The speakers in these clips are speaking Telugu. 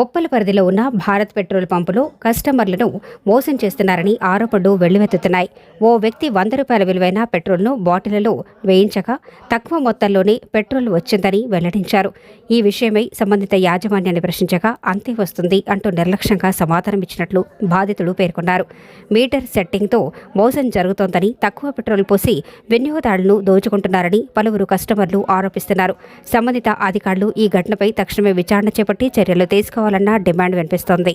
ఉప్పల్ పరిధిలో ఉన్న భారత్ పెట్రోల్ పంపులో కస్టమర్లను మోసం చేస్తున్నారని ఆరోపణలు వెల్లువెత్తుతున్నాయి. ఓ వ్యక్తి 100 రూపాయల విలువైన పెట్రోల్ను బాటిళ్లలో వేయించగా తక్కువ మొత్తంలోనే పెట్రోల్ వచ్చిందని వెల్లడించారు. ఈ విషయమై సంబంధిత యాజమాన్యాన్ని ప్రశ్నించగా అంతే వస్తుంది అంటూ నిర్లక్ష్యంగా సమాధానమిచ్చినట్లు బాధితుడు పేర్కొన్నారు. మీటర్ సెట్టింగ్తో మోసం జరుగుతోందని, తక్కువ పెట్రోల్ పోసి వినియోగదారులను దోచుకుంటున్నారని పలువురు కస్టమర్లు ఆరోపిస్తున్నారు. సంబంధిత అధికారులు ఈ ఘటనపై తక్షణమే విచారణ చేపట్టి చర్యలు తీసుకోవాలన్న డిమాండ్ వినిపిస్తోంది.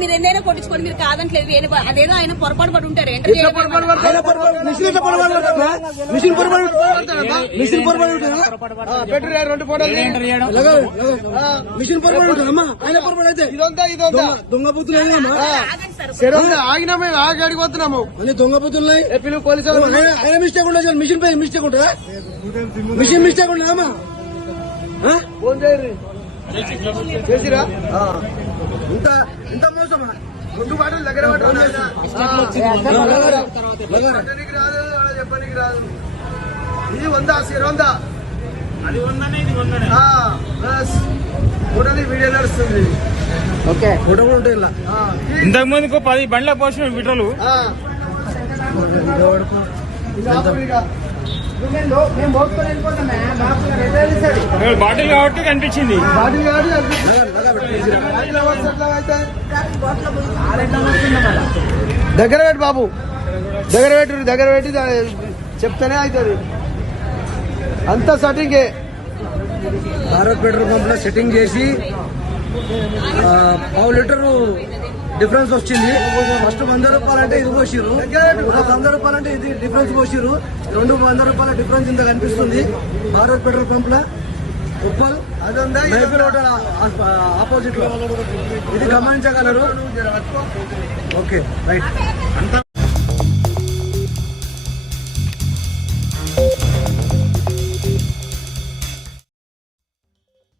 మీరు ఎన్నైనా కొట్టించుకోండి, మీరు కాదంటలేదు. అదేదో ఆయన పొరపాటు పడి ఉంటారు. ఆగినా మేము ఆగి పోతున్నాము. దొంగ బుద్ధులున్నాయి. మిస్టేక్ ఉండదు. మిస్టేక్ ఉంటుందా? మిషన్ మిస్టేక్ ఉండదమ్మా. ఫోన్ చేయరు చేసిరా. ఇంత మోసమా? 2 బాటలు దగ్గర చెప్పడానికి రాదు. ఇది 100 అది 100 వీడియో నడుస్తుంది. ఓకే, ఫోటో కూడా ఉంటాయి. ఇంతకు ముందుకు 10 బండ్ల పోసిన విట్రలు బాటిల్ కాబట్టి కనిపించింది. దగ్గర పెట్టి బాబు, దగ్గర పెట్టి చెప్తానే అవుతుంది. అంత సెట్టింగే. భారత్ పెట్రోల్ పంప్ లో సెట్టింగ్ చేసి 1/2 లీటరు డిఫరెన్స్ వచ్చింది. ఫస్ట్ 100 రూపాయలంటే ఇది పోసిరు, 100 రూపాయలంటే ఇది డిఫరెన్స్ పోసిరు. 200 రూపాయల డిఫరెన్స్ ఇంత కనిపిస్తుంది భారత్ పెట్రోల్ పంప్ లో. ఉప్పల్ మైఫిల్ హోటల్ ఆపోజిట్ లో ఇది గమనించగలరు. Okay, right.